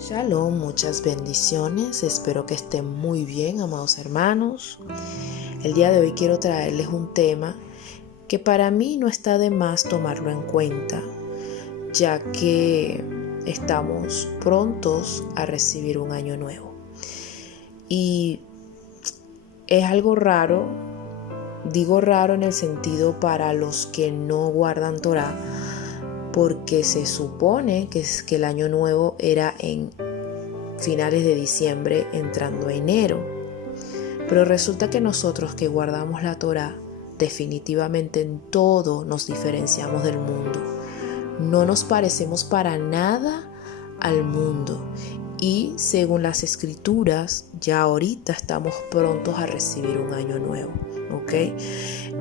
Shalom, muchas bendiciones. Espero que estén muy bien, amados hermanos. El día de hoy quiero traerles un tema que para mí no está de más tomarlo en cuenta, ya que estamos prontos a recibir un año nuevo. Y es algo raro, digo raro en el sentido para los que no guardan Torá, porque se supone que el año nuevo era en finales de diciembre entrando a enero. Pero resulta que nosotros que guardamos la Torá, definitivamente en todo nos diferenciamos del mundo. No nos parecemos para nada al mundo. Y según las escrituras, ya ahorita estamos prontos a recibir un año nuevo, ¿ok?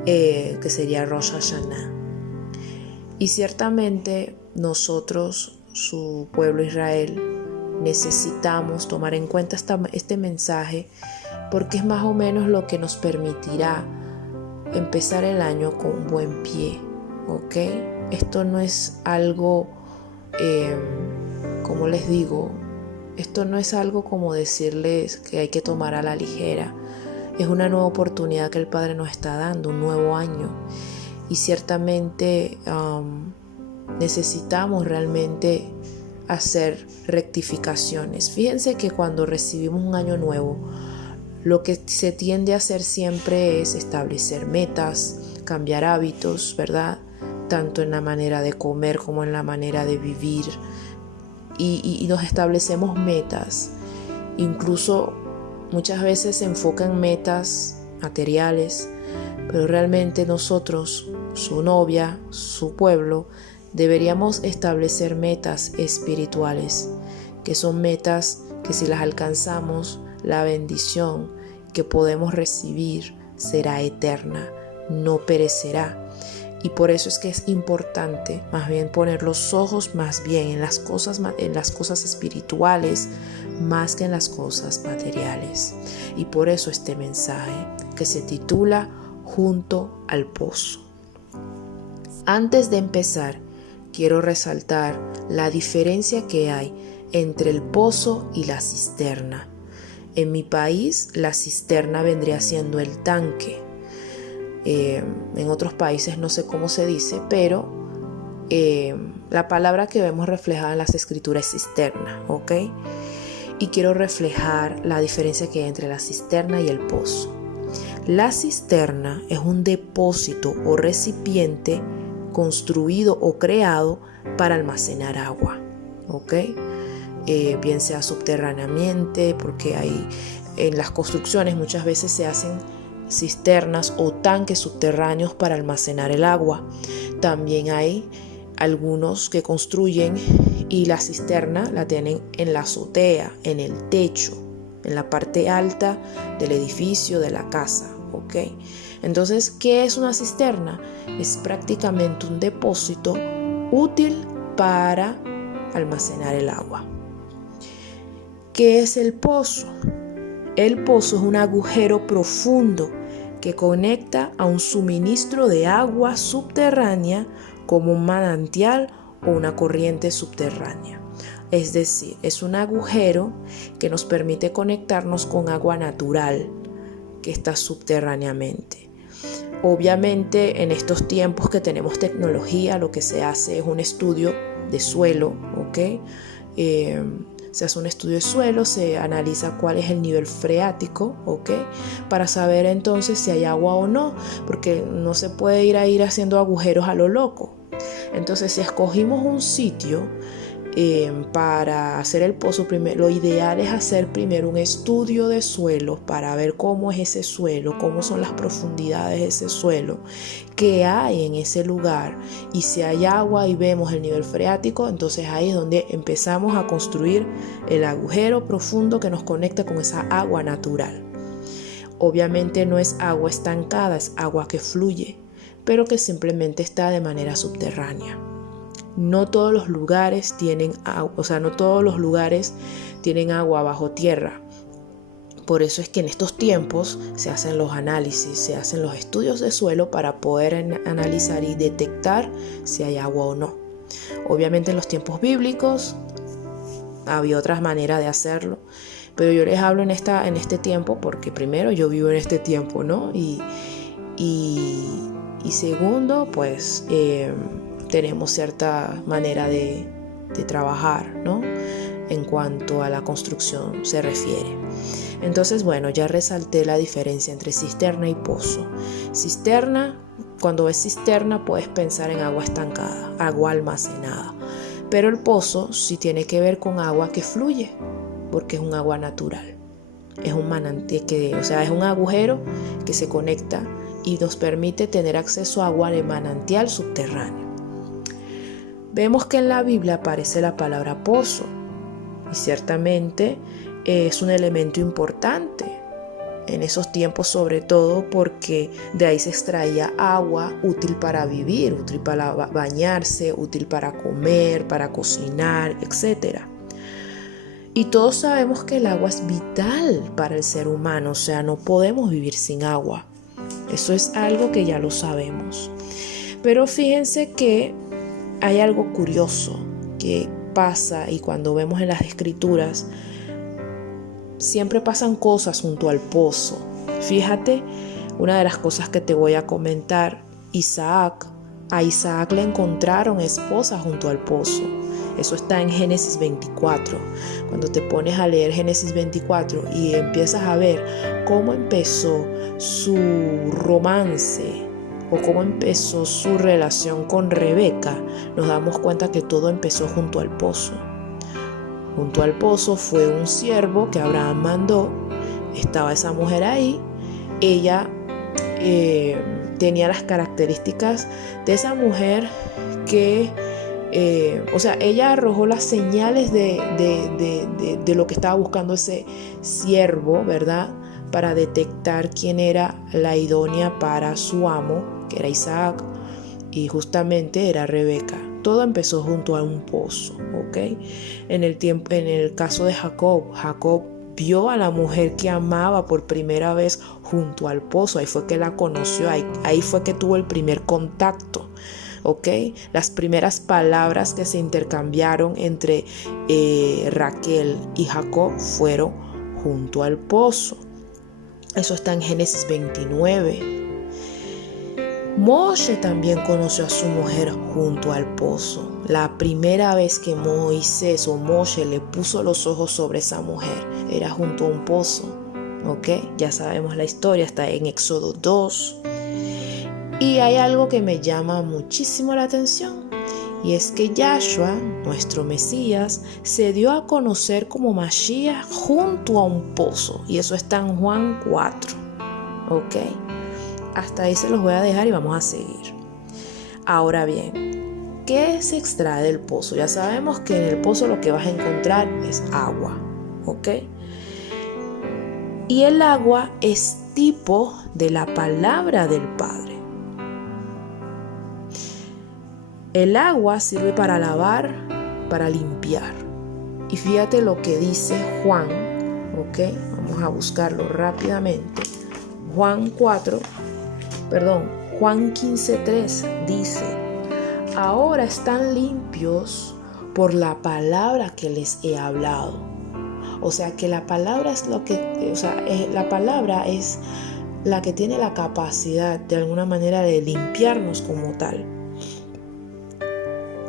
Que sería Rosh Hashanah. Y ciertamente nosotros, su pueblo Israel, necesitamos tomar en cuenta este mensaje porque es más o menos lo que nos permitirá empezar el año con buen pie, ¿ok? Esto no es algo, como les digo, esto no es algo como decirles que hay que tomar a la ligera. Es una nueva oportunidad que el Padre nos está dando, un nuevo año. Y ciertamente necesitamos realmente hacer rectificaciones. Fíjense que cuando recibimos un año nuevo, lo que se tiende a hacer siempre es establecer metas, cambiar hábitos, ¿verdad? Tanto en la manera de comer como en la manera de vivir. Y nos establecemos metas. Incluso muchas veces se enfocan en metas materiales, pero realmente nosotros, su novia, su pueblo, deberíamos establecer metas espirituales, que son metas que si las alcanzamos, la bendición que podemos recibir será eterna, no perecerá. Y por eso es que es importante más bien poner los ojos más bien en las cosas espirituales más que en las cosas materiales. Y por eso este mensaje que se titula Junto al Pozo. Antes de empezar, quiero resaltar la diferencia que hay entre el pozo y la cisterna. En mi país, la cisterna vendría siendo el tanque. En otros países no sé cómo se dice, pero la palabra que vemos reflejada en las escrituras es cisterna, ¿ok? Y quiero reflejar la diferencia que hay entre la cisterna y el pozo. La cisterna es un depósito o recipiente construido o creado para almacenar agua, ¿ok? Bien sea subterráneamente, porque en las construcciones muchas veces se hacen cisternas o tanques subterráneos para almacenar el agua. También hay algunos que construyen y la cisterna la tienen en la azotea, en el techo, en la parte alta del edificio, de la casa, ¿ok? Entonces, ¿qué es una cisterna? Es prácticamente un depósito útil para almacenar el agua. ¿Qué es el pozo? El pozo es un agujero profundo que conecta a un suministro de agua subterránea como un manantial o una corriente subterránea. Es decir, es un agujero que nos permite conectarnos con agua natural que está subterráneamente. Obviamente, en estos tiempos que tenemos tecnología, lo que se hace es un estudio de suelo, ¿ok? Se hace un estudio de suelo, se analiza cuál es el nivel freático, ¿ok? Para saber entonces si hay agua o no, porque no se puede ir haciendo agujeros a lo loco. Entonces, si escogimos un sitio para hacer el pozo, lo ideal es hacer primero un estudio de suelo para ver cómo es ese suelo, cómo son las profundidades de ese suelo, qué hay en ese lugar, y si hay agua y vemos el nivel freático, entonces ahí es donde empezamos a construir el agujero profundo que nos conecta con esa agua natural. Obviamente no es agua estancada, es agua que fluye, pero que simplemente está de manera subterránea. No todos los lugares tienen agua, no todos los lugares tienen agua bajo tierra. Por eso es que en estos tiempos se hacen los análisis, se hacen los estudios de suelo para poder analizar y detectar si hay agua o no. Obviamente en los tiempos bíblicos había otras maneras de hacerlo. Pero yo les hablo en este tiempo porque primero yo vivo en este tiempo, ¿no? Y segundo, pues tenemos cierta manera de trabajar, ¿no? En cuanto a la construcción se refiere. Entonces, bueno, ya resalté la diferencia entre cisterna y pozo. Cisterna, cuando ves cisterna puedes pensar en agua estancada, agua almacenada. Pero el pozo sí tiene que ver con agua que fluye, porque es un agua natural. Es un manantial es un agujero que se conecta y nos permite tener acceso a agua de manantial subterráneo. Vemos que en la Biblia aparece la palabra pozo y ciertamente es un elemento importante en esos tiempos, sobre todo porque de ahí se extraía agua útil para vivir, útil para bañarse, útil para comer, para cocinar, etc. Y todos sabemos que el agua es vital para el ser humano, o sea, no podemos vivir sin agua. Eso es algo que ya lo sabemos. Pero fíjense que hay algo curioso que pasa y cuando vemos en las escrituras, siempre pasan cosas junto al pozo. Fíjate, una de las cosas que te voy a comentar, a Isaac le encontraron esposa junto al pozo. Eso está en Génesis 24. Cuando te pones a leer Génesis 24 y empiezas a ver cómo empezó su romance o cómo empezó su relación con Rebeca, nos damos cuenta que todo empezó junto al pozo. Junto al pozo fue un siervo que Abraham mandó. Estaba esa mujer ahí. Ella tenía las características de esa mujer que ella arrojó las señales de lo que estaba buscando ese siervo, ¿verdad? Para detectar quién era la idónea para su amo, que era Isaac, y justamente era Rebeca. Todo empezó junto a un pozo, ¿ok? En el caso de Jacob vio a la mujer que amaba por primera vez junto al pozo. Ahí fue que la conoció, ahí fue que tuvo el primer contacto. ¿Okay? Las primeras palabras que se intercambiaron entre Raquel y Jacob fueron junto al pozo. Eso está en Génesis 29. Moshe también conoció a su mujer junto al pozo. La primera vez que Moshe le puso los ojos sobre esa mujer era junto a un pozo. ¿Okay? Ya sabemos la historia, está en Éxodo 2. Y hay algo que me llama muchísimo la atención, y es que Yahshua, nuestro Mesías, se dio a conocer como Mashiach junto a un pozo, y eso está en Juan 4. ¿Ok? Hasta ahí se los voy a dejar y vamos a seguir. Ahora bien, ¿qué se extrae del pozo? Ya sabemos que en el pozo lo que vas a encontrar es agua. ¿Ok? Y el agua es tipo de la palabra del Padre. El agua sirve para lavar, para limpiar. Y fíjate lo que dice Juan, ¿ok? Vamos a buscarlo rápidamente. Juan 15:3 dice: ahora están limpios por la palabra que les he hablado. O sea que la palabra es la palabra es la que tiene la capacidad de alguna manera de limpiarnos como tal.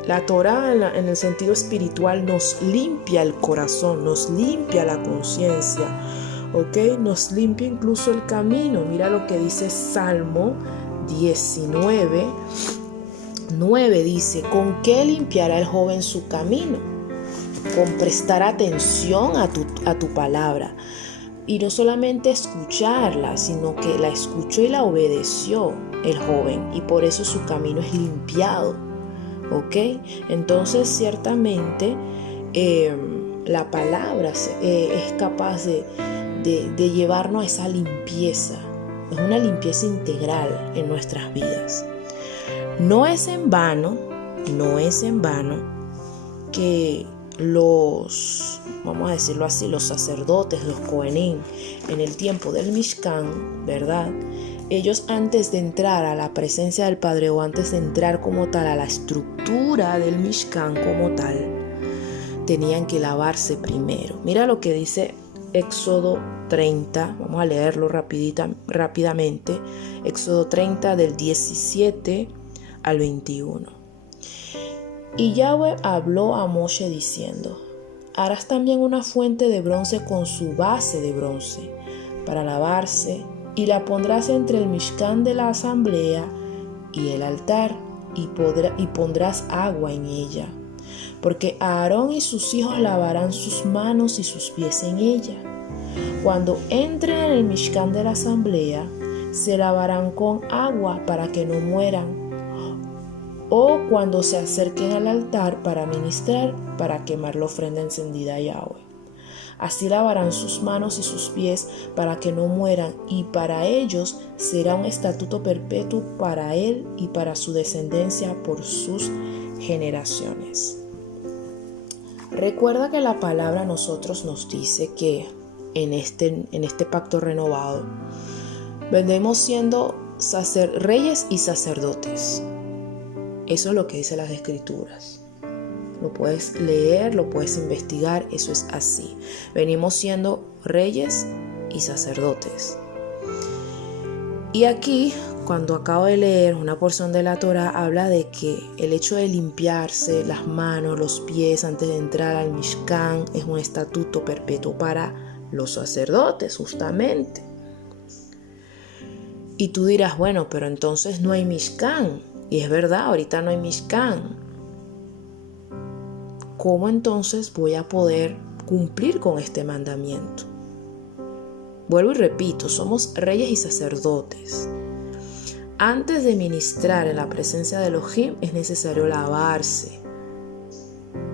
La Torá en el sentido espiritual nos limpia el corazón, nos limpia la conciencia, ¿ok? Nos limpia incluso el camino. Mira lo que dice Salmo 19:9 dice: ¿con qué limpiará el joven su camino? Con prestar atención a tu palabra. Y no solamente escucharla, sino que la escuchó y la obedeció el joven, y por eso su camino es limpiado. ¿Ok? Entonces ciertamente la palabra es capaz de llevarnos a esa limpieza. Es una limpieza integral en nuestras vidas. No es en vano que vamos a decirlo así, los sacerdotes, los Kohanim, en el tiempo del Mishkan, ¿verdad? Ellos, antes de entrar a la presencia del Padre, o antes de entrar como tal a la estructura del Mishkan como tal, tenían que lavarse primero. Mira lo que dice Éxodo 30, vamos a leerlo rápidamente. Éxodo 30 del 17 al 21. Y Yahweh habló a Moshe diciendo: harás también una fuente de bronce con su base de bronce para lavarse, y la pondrás entre el Mishkan de la asamblea y el altar, y pondrás agua en ella, porque Aarón y sus hijos lavarán sus manos y sus pies en ella. Cuando entren en el Mishkan de la asamblea, se lavarán con agua para que no mueran, o cuando se acerquen al altar para ministrar, para quemar la ofrenda encendida a Yahweh. Así lavarán sus manos y sus pies para que no mueran, y para ellos será un estatuto perpetuo para él y para su descendencia por sus generaciones. Recuerda que la palabra a nosotros nos dice que en este pacto renovado vendremos siendo reyes y sacerdotes. Eso es lo que dicen las Escrituras. Lo puedes leer, lo puedes investigar, eso es así. Venimos siendo reyes y sacerdotes. Y aquí, cuando acabo de leer una porción de la Torá, habla de que el hecho de limpiarse las manos, los pies antes de entrar al Mishkan es un estatuto perpetuo para los sacerdotes, justamente. Y tú dirás, bueno, pero entonces no hay Mishkan. Y es verdad, ahorita no hay Mishkan. ¿Cómo entonces voy a poder cumplir con este mandamiento? Vuelvo y repito, somos reyes y sacerdotes. Antes de ministrar en la presencia de Elohim es necesario lavarse.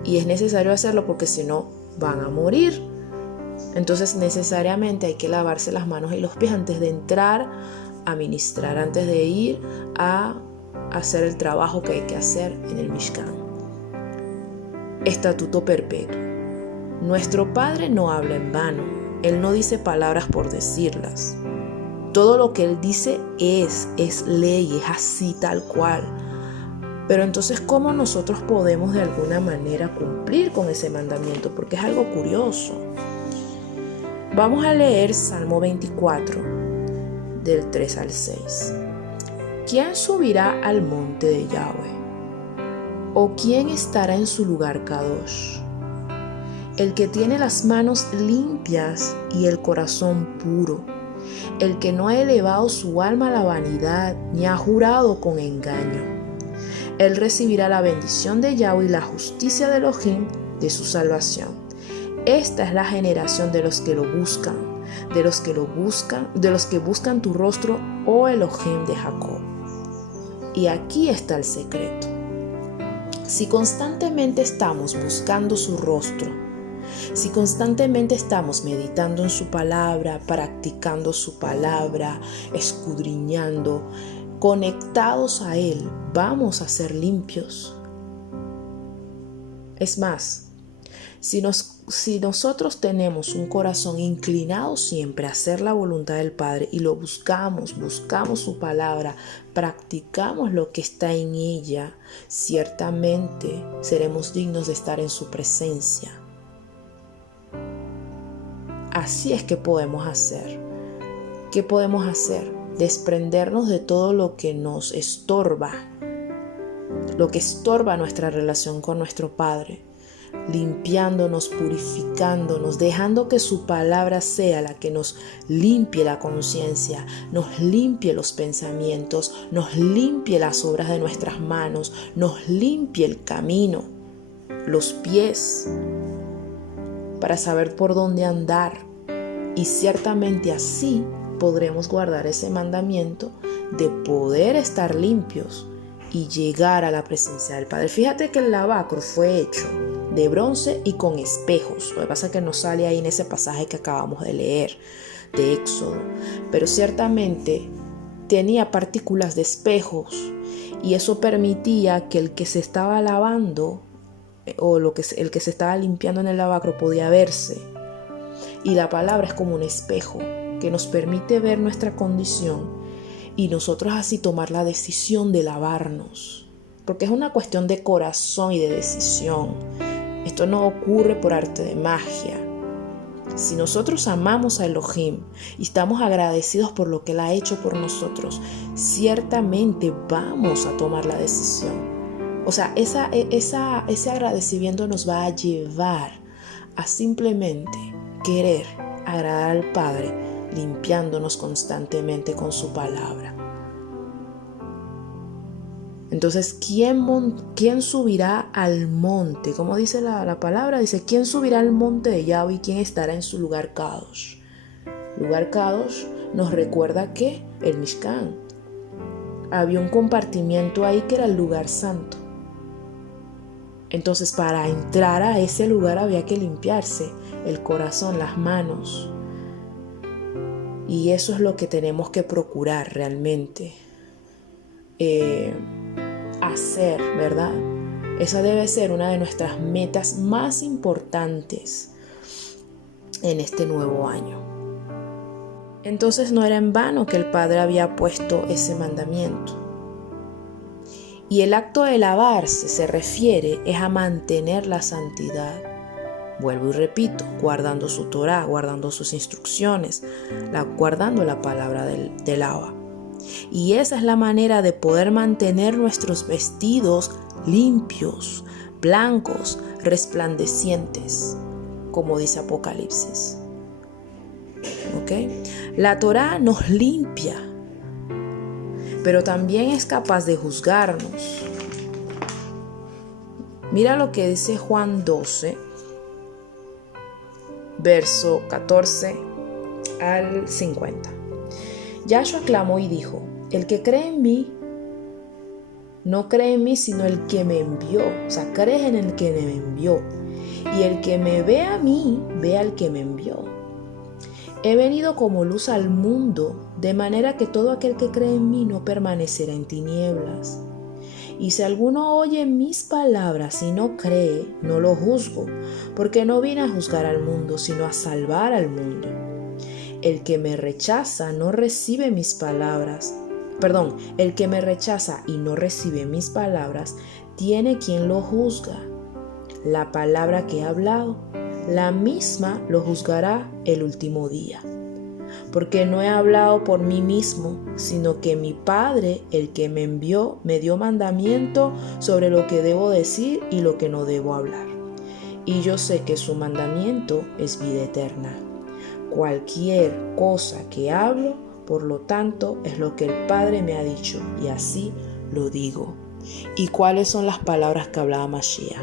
Y es necesario hacerlo porque si no van a morir. Entonces necesariamente hay que lavarse las manos y los pies antes de entrar a ministrar, antes de ir a hacer el trabajo que hay que hacer en el Mishkan. Estatuto perpetuo. Nuestro Padre no habla en vano. Él no dice palabras por decirlas. Todo lo que Él dice es ley, es así tal cual. Pero entonces, ¿cómo nosotros podemos de alguna manera cumplir con ese mandamiento? Porque es algo curioso. Vamos a leer Salmo 24, del 3 al 6. ¿Quién subirá al monte de Yahweh? ¿O quién estará en su lugar Kadosh? El que tiene las manos limpias y el corazón puro, el que no ha elevado su alma a la vanidad ni ha jurado con engaño. Él recibirá la bendición de Yahweh y la justicia de Elohim de su salvación. Esta es la generación de los que lo buscan, de los que buscan tu rostro, oh Elohim de Jacob. Y aquí está el secreto. Si constantemente estamos buscando su rostro, si constantemente estamos meditando en su palabra, practicando su palabra, escudriñando, conectados a Él, vamos a ser limpios. Es más, si nosotros tenemos un corazón inclinado siempre a hacer la voluntad del Padre y lo buscamos su palabra, practicamos lo que está en ella, ciertamente seremos dignos de estar en su presencia. Así es que podemos hacer. ¿Qué podemos hacer? Desprendernos de todo lo que nos estorba, lo que estorba nuestra relación con nuestro Padre, limpiándonos, purificándonos, dejando que su palabra sea la que nos limpie la conciencia, nos limpie los pensamientos, nos limpie las obras de nuestras manos, nos limpie el camino, los pies, para saber por dónde andar. Y ciertamente así podremos guardar ese mandamiento de poder estar limpios y llegar a la presencia del Padre. Fíjate que el lavacro fue hecho de bronce y con espejos. Lo que pasa es que no sale ahí en ese pasaje que acabamos de leer de Éxodo, pero ciertamente tenía partículas de espejos y eso permitía que el que se estaba lavando o el que se estaba limpiando en el lavacro podía verse. Y la palabra es como un espejo que nos permite ver nuestra condición y nosotros así tomar la decisión de lavarnos, porque es una cuestión de corazón y de decisión. Esto no ocurre por arte de magia. Si nosotros amamos a Elohim y estamos agradecidos por lo que Él ha hecho por nosotros, ciertamente vamos a tomar la decisión. O sea, ese agradecimiento nos va a llevar a simplemente querer agradar al Padre, limpiándonos constantemente con su palabra. Entonces, ¿quién subirá al monte? Como dice la palabra, dice, ¿quién subirá al monte de Yahweh y quién estará en su lugar Kadosh? Lugar Kadosh nos recuerda que el Mishkan. Había un compartimiento ahí que era el lugar santo. Entonces, para entrar a ese lugar había que limpiarse el corazón, las manos. Y eso es lo que tenemos que procurar realmente hacer, ¿verdad? Esa debe ser una de nuestras metas más importantes en este nuevo año. Entonces no era en vano que el Padre había puesto ese mandamiento. Y el acto de lavarse se refiere es a mantener la santidad. Vuelvo y repito, guardando su Torah, guardando sus instrucciones, guardando la palabra del agua. Y esa es la manera de poder mantener nuestros vestidos limpios, blancos, resplandecientes, como dice Apocalipsis. ¿Ok? La Torah nos limpia, pero también es capaz de juzgarnos. Mira lo que dice Juan 12, verso 14 al 50. Yahshua clamó y dijo, el que cree en mí, no cree en mí, sino el que me envió. O sea, crees en el que me envió. Y el que me ve a mí, ve al que me envió. He venido como luz al mundo, de manera que todo aquel que cree en mí no permanecerá en tinieblas. Y si alguno oye mis palabras y no cree, no lo juzgo, porque no vine a juzgar al mundo, sino a salvar al mundo. El que me rechaza no recibe mis palabras. El que me rechaza y no recibe mis palabras, tiene quien lo juzga. La palabra que he hablado, la misma lo juzgará el último día. Porque no he hablado por mí mismo, sino que mi Padre, el que me envió, me dio mandamiento sobre lo que debo decir y lo que no debo hablar. Y yo sé que su mandamiento es vida eterna. Cualquier cosa que hablo, por lo tanto, es lo que el Padre me ha dicho, y así lo digo. ¿Y cuáles son las palabras que hablaba Mashiach?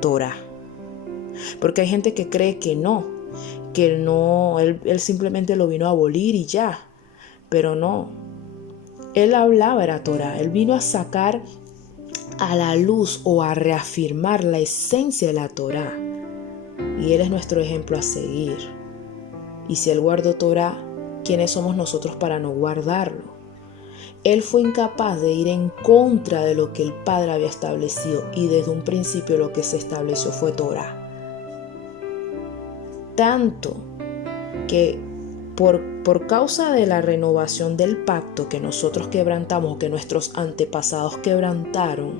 Torah. Porque hay gente que cree que él simplemente lo vino a abolir y ya. Pero no. Él hablaba, era Torah. Él vino a sacar a la luz o a reafirmar la esencia de la Torah. Y él es nuestro ejemplo a seguir. Y si él guardó Torah, ¿quiénes somos nosotros para no guardarlo? Él fue incapaz de ir en contra de lo que el Padre había establecido, y desde un principio lo que se estableció fue Torah. Tanto que por causa de la renovación del pacto que nosotros quebrantamos, que nuestros antepasados quebrantaron,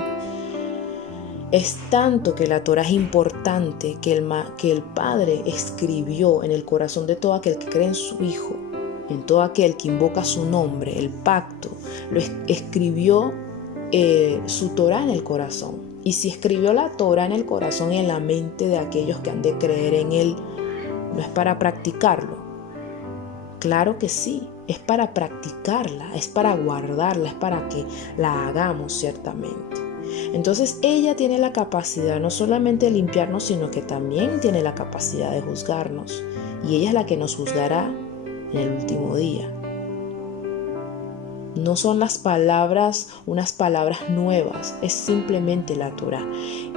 es tanto que la Torah es importante que el Padre escribió en el corazón de todo aquel que cree en su Hijo, en todo aquel que invoca su nombre, el pacto, lo escribió su Torah en el corazón. Y si escribió la Torah en el corazón y en la mente de aquellos que han de creer en Él, ¿no es para practicarlo? Claro que sí, es para practicarla, es para guardarla, es para que la hagamos ciertamente. Entonces ella tiene la capacidad no solamente de limpiarnos, sino que también tiene la capacidad de juzgarnos. Y ella es la que nos juzgará en el último día. No son las palabras, unas palabras nuevas, es simplemente la Torah.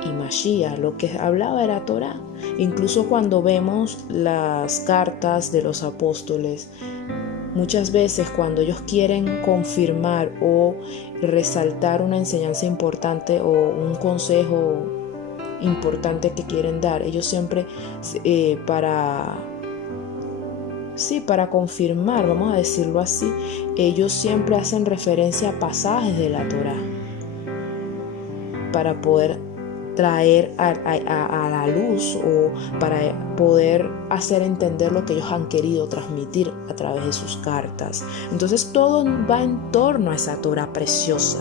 Y Mashiach lo que hablaba era Torah. Incluso cuando vemos las cartas de los apóstoles, muchas veces cuando ellos quieren confirmar o resaltar una enseñanza importante o un consejo importante que quieren dar, ellos siempre para confirmar, vamos a decirlo así, ellos siempre hacen referencia a pasajes de la Torah para poder traer a la luz o para poder hacer entender lo que ellos han querido transmitir a través de sus cartas. Entonces todo va en torno a esa Torá preciosa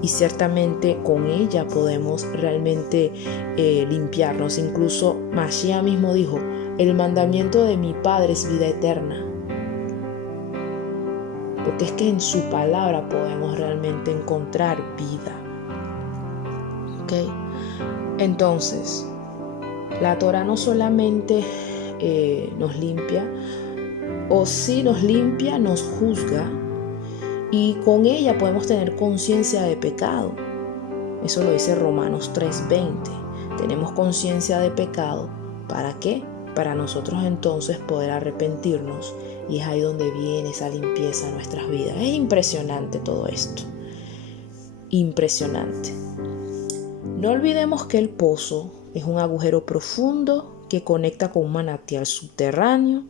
y ciertamente con ella podemos realmente limpiarnos. Incluso Mashiach mismo dijo: el mandamiento de mi Padre es vida eterna. Porque es que en su palabra podemos realmente encontrar vida. ¿Ok? Entonces, la Torah no solamente nos limpia, o si nos limpia, nos juzga, y con ella podemos tener conciencia de pecado. Eso lo dice Romanos 3:20. Tenemos conciencia de pecado. ¿Para qué? Para nosotros entonces poder arrepentirnos, y es ahí donde viene esa limpieza en nuestras vidas. Es impresionante todo esto. Impresionante. No olvidemos que el pozo es un agujero profundo que conecta con un manantial subterráneo,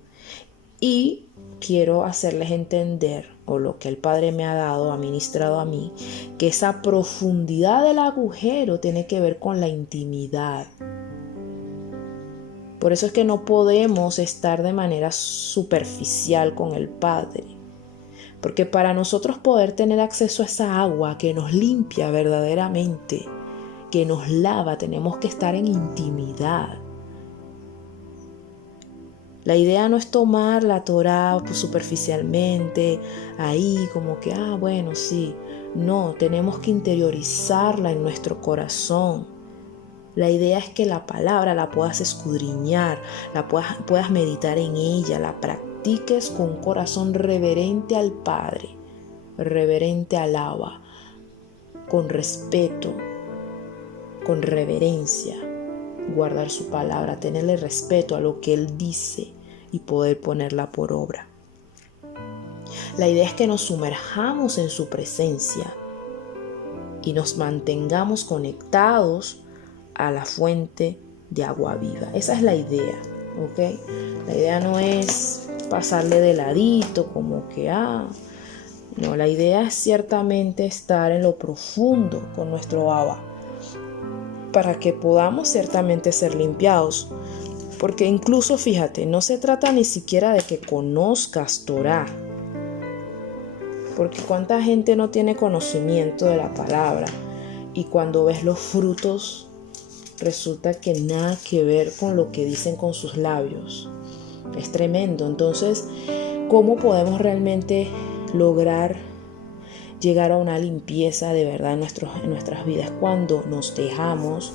y quiero hacerles entender, o lo que el Padre me ha dado, ha ministrado a mí, que esa profundidad del agujero tiene que ver con la intimidad. Por eso es que no podemos estar de manera superficial con el Padre. Porque para nosotros poder tener acceso a esa agua que nos limpia verdaderamente, que nos lava, tenemos que estar en intimidad. La idea no es tomar la Torá superficialmente, ahí como que, bueno, sí. No, tenemos que interiorizarla en nuestro corazón. La idea es que la palabra la puedas escudriñar, puedas meditar en ella, la practiques con un corazón reverente al Padre, reverente al Abba, con respeto, con reverencia. Guardar su palabra, tenerle respeto a lo que Él dice y poder ponerla por obra. La idea es que nos sumerjamos en su presencia y nos mantengamos conectados a la fuente de agua viva. Esa es la idea, ¿ok? La idea no es pasarle de ladito como que, no, la idea es ciertamente estar en lo profundo con nuestro Abba, para que podamos ciertamente ser limpiados. Porque incluso, fíjate, no se trata ni siquiera de que conozcas Torá. Porque cuánta gente no tiene conocimiento de la palabra. Y cuando ves los frutos, resulta que nada que ver con lo que dicen con sus labios. Es tremendo. Entonces, ¿cómo podemos realmente lograr llegar a una limpieza de verdad en nuestras vidas? Cuando nos dejamos,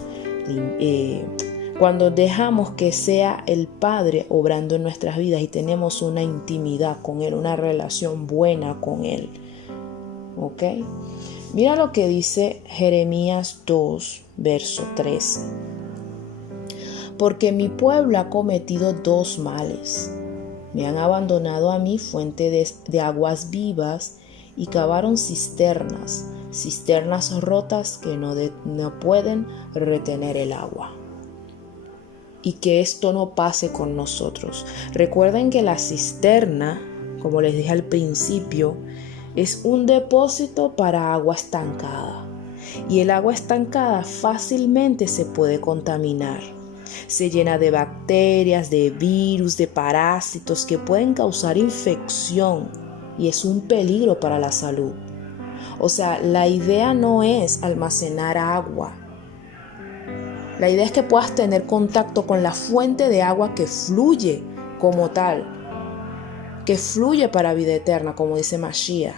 cuando dejamos que sea el Padre obrando en nuestras vidas y tenemos una intimidad con Él, una relación buena con Él. ¿Ok? Mira lo que dice Jeremías 2, verso 13. Porque mi pueblo ha cometido dos males. Me han abandonado a mí, fuente de aguas vivas, y cavaron cisternas rotas que no pueden retener el agua. Y que esto no pase con nosotros. Recuerden que la cisterna, como les dije al principio, es un depósito para agua estancada. Y el agua estancada fácilmente se puede contaminar. Se llena de bacterias, de virus, de parásitos que pueden causar infección. Y es un peligro para la salud. O sea, la idea no es almacenar agua. La idea es que puedas tener contacto con la fuente de agua que fluye como tal, que fluye para vida eterna, como dice Mashiach,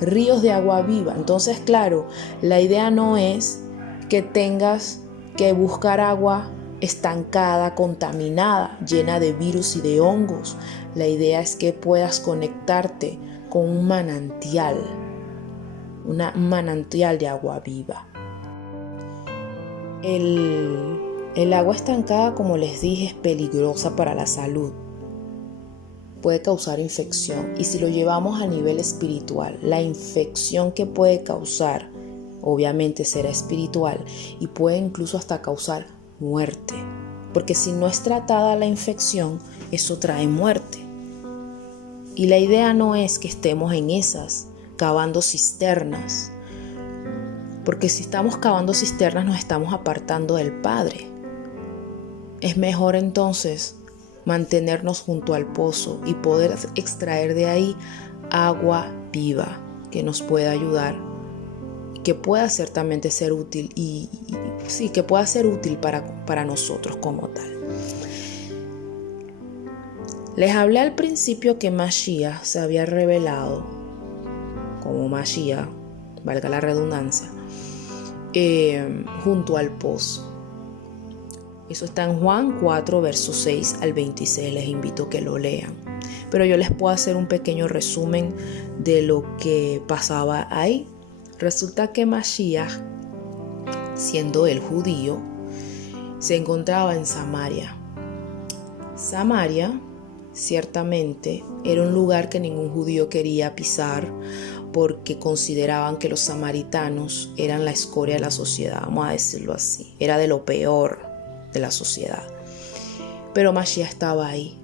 ríos de agua viva. Entonces, claro, la idea no es que tengas que buscar agua estancada, contaminada, llena de virus y de hongos. La idea es que puedas conectarte con un manantial de agua viva. El agua estancada, como les dije, es peligrosa para la salud. Puede causar infección. Y si lo llevamos a nivel espiritual, la infección que puede causar, obviamente será espiritual y puede incluso hasta causar muerte. Porque si no es tratada la infección, eso trae muerte. Y la idea no es que estemos en esas, cavando cisternas, porque si estamos cavando cisternas nos estamos apartando del Padre. Es mejor entonces mantenernos junto al pozo y poder extraer de ahí agua viva que nos pueda ayudar, que pueda ciertamente ser útil y sí, que pueda ser útil para nosotros como tal. Les hablé al principio que Mashiach se había revelado como Mashiach, valga la redundancia, junto al pozo. Eso está en Juan 4, versos 6 al 26. Les invito a que lo lean. Pero yo les puedo hacer un pequeño resumen de lo que pasaba ahí. Resulta que Mashiach, siendo él judío, se encontraba en Samaria. Samaria, ciertamente, era un lugar que ningún judío quería pisar porque consideraban que los samaritanos eran la escoria de la sociedad, vamos a decirlo así. Era de lo peor de la sociedad. Pero Mashiach estaba ahí.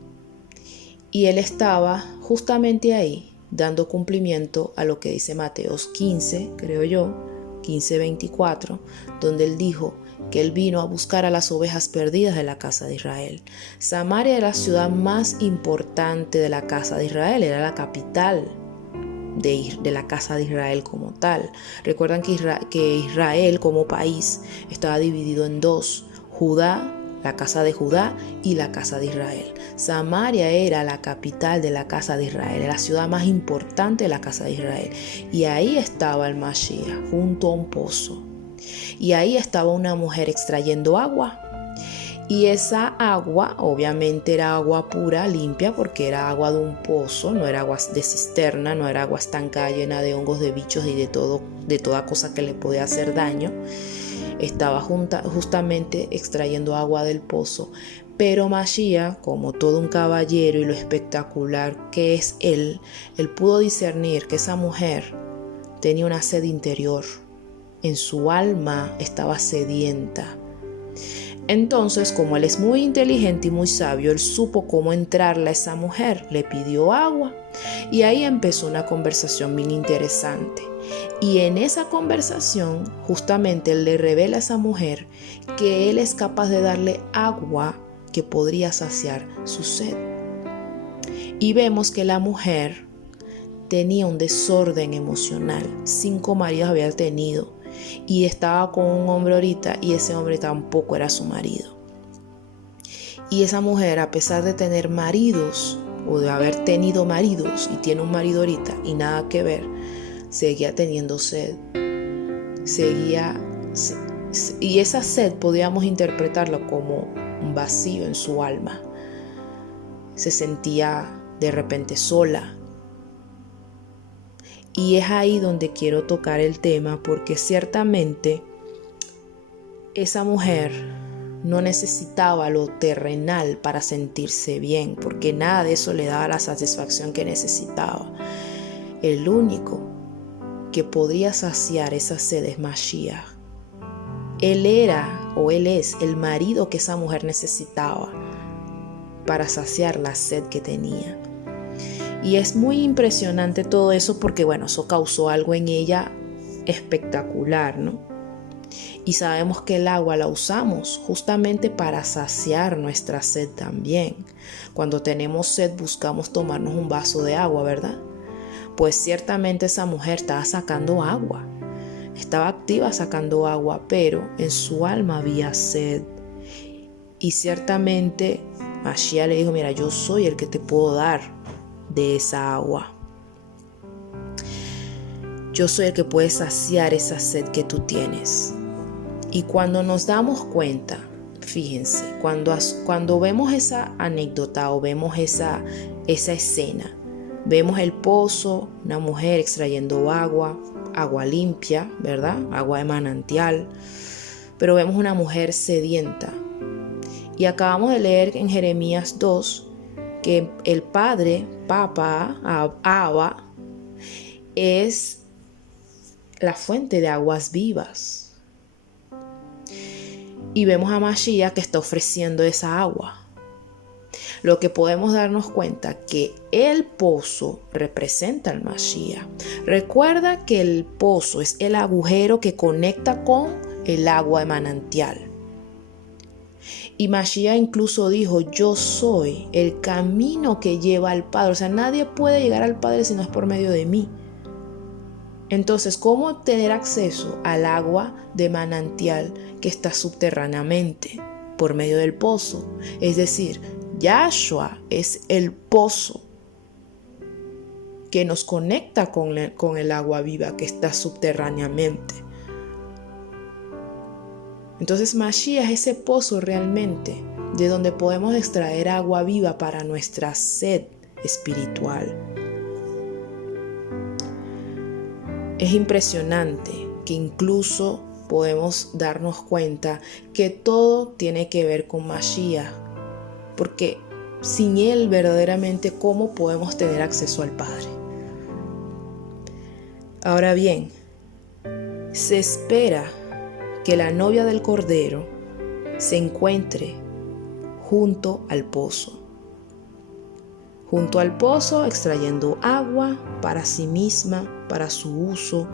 Y él estaba justamente ahí, dando cumplimiento a lo que dice Mateos 15, creo yo, 15:24, donde él dijo que él vino a buscar a las ovejas perdidas de la casa de Israel. Samaria era la ciudad más importante de la casa de Israel, era la capital de la casa de Israel como tal. Recuerdan que Israel como país estaba dividido en dos: Judá, la casa de Judá, y la casa de Israel. Samaria era la capital de la casa de Israel, la ciudad más importante de la casa de Israel. Y ahí estaba el Mashiach, junto a un pozo. Y ahí estaba una mujer extrayendo agua. Y esa agua, obviamente, era agua pura, limpia, porque era agua de un pozo, no era agua de cisterna, no era agua estancada llena de hongos, de bichos y de toda cosa que le podía hacer daño. Estaba justamente extrayendo agua del pozo. Pero Mashiach, como todo un caballero y lo espectacular que es él pudo discernir que esa mujer tenía una sed interior. En su alma estaba sedienta. Entonces, como él es muy inteligente y muy sabio, él supo cómo entrarle a esa mujer. Le pidió agua y ahí empezó una conversación bien interesante. Y en esa conversación, justamente él le revela a esa mujer que él es capaz de darle agua que podría saciar su sed. Y vemos que la mujer tenía un desorden emocional. 5 maridos había tenido y estaba con un hombre ahorita y ese hombre tampoco era su marido. Y esa mujer, a pesar de tener maridos o de haber tenido maridos y tiene un marido ahorita y nada que ver, seguía teniendo sed. Y esa sed podíamos interpretarlo como un vacío en su alma. Se sentía de repente sola. Y es ahí donde quiero tocar el tema, porque ciertamente esa mujer no necesitaba lo terrenal para sentirse bien, porque nada de eso le daba la satisfacción que necesitaba. El único que podría saciar esa sed es Mashiach. Él era o él es el marido que esa mujer necesitaba para saciar la sed que tenía. Y es muy impresionante todo eso porque, bueno, eso causó algo en ella espectacular, ¿no? Y sabemos que el agua la usamos justamente para saciar nuestra sed también. Cuando tenemos sed buscamos tomarnos un vaso de agua, ¿verdad? Pues ciertamente esa mujer estaba sacando agua. Estaba activa sacando agua, pero en su alma había sed. Y ciertamente Mashiach le dijo, mira, yo soy el que te puedo dar de esa agua. Yo soy el que puede saciar esa sed que tú tienes. Y cuando nos damos cuenta, fíjense, cuando vemos esa anécdota o vemos esa escena, vemos el pozo, una mujer extrayendo agua limpia, ¿verdad? Agua de manantial, pero vemos una mujer sedienta. Y acabamos de leer en Jeremías 2 que el padre, Abba, es la fuente de aguas vivas. Y vemos a Mashiach que está ofreciendo esa agua. lo que podemos darnos cuenta que el pozo representa al Mashiach. Recuerda que el pozo es el agujero que conecta con el agua de manantial. Y Mashiach incluso dijo, yo soy el camino que lleva al Padre. O sea, nadie puede llegar al Padre si no es por medio de mí. Entonces, ¿cómo obtener acceso al agua de manantial que está subterráneamente? Por medio del pozo. Es decir, Yahshua es el pozo que nos conecta con el agua viva que está subterráneamente. Entonces Mashiach es ese pozo realmente de donde podemos extraer agua viva para nuestra sed espiritual. Es impresionante que incluso podemos darnos cuenta que todo tiene que ver con Mashiach, porque sin Él verdaderamente, ¿cómo podemos tener acceso al Padre? Ahora bien, se espera que la novia del Cordero se encuentre junto al pozo. Junto al pozo, extrayendo agua para sí misma, para su uso,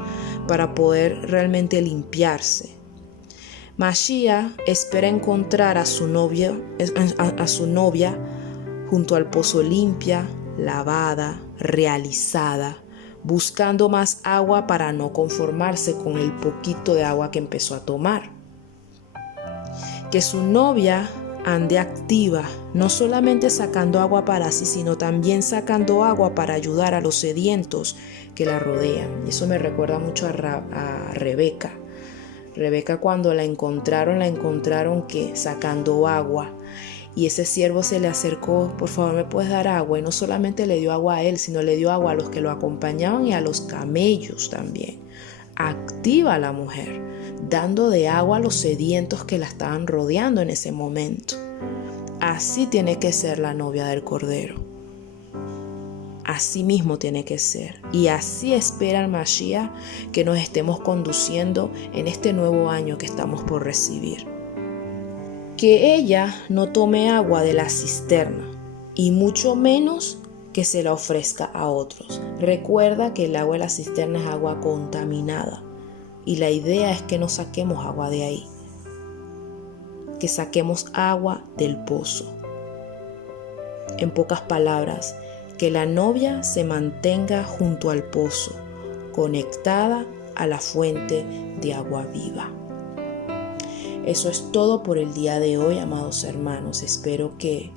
para poder realmente limpiarse. Mashiach espera encontrar a su novia junto al pozo limpia, lavada, realizada, buscando más agua para no conformarse con el poquito de agua que empezó a tomar. Que su novia ande activa, no solamente sacando agua para sí, sino también sacando agua para ayudar a los sedientos que la rodean. Y eso me recuerda mucho a Rebeca. Rebeca, cuando la encontraron que sacando agua. Y ese siervo se le acercó, por favor, ¿me puedes dar agua? Y no solamente le dio agua a él, sino le dio agua a los que lo acompañaban y a los camellos también. Activa a la mujer, dando de agua a los sedientos que la estaban rodeando en ese momento. Así tiene que ser la novia del Cordero. Así mismo tiene que ser. Y así espera el Mashiach que nos estemos conduciendo en este nuevo año que estamos por recibir. Que ella no tome agua de la cisterna y mucho menos que se la ofrezca a otros. Recuerda que el agua de la cisterna es agua contaminada y la idea es que no saquemos agua de ahí, que saquemos agua del pozo. En pocas palabras, que la novia se mantenga junto al pozo, conectada a la fuente de agua viva. Eso es todo por el día de hoy, amados hermanos. Espero que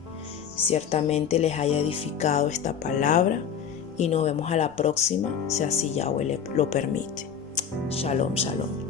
ciertamente les haya edificado esta palabra y nos vemos a la próxima, si así Yahweh lo permite. Shalom, shalom.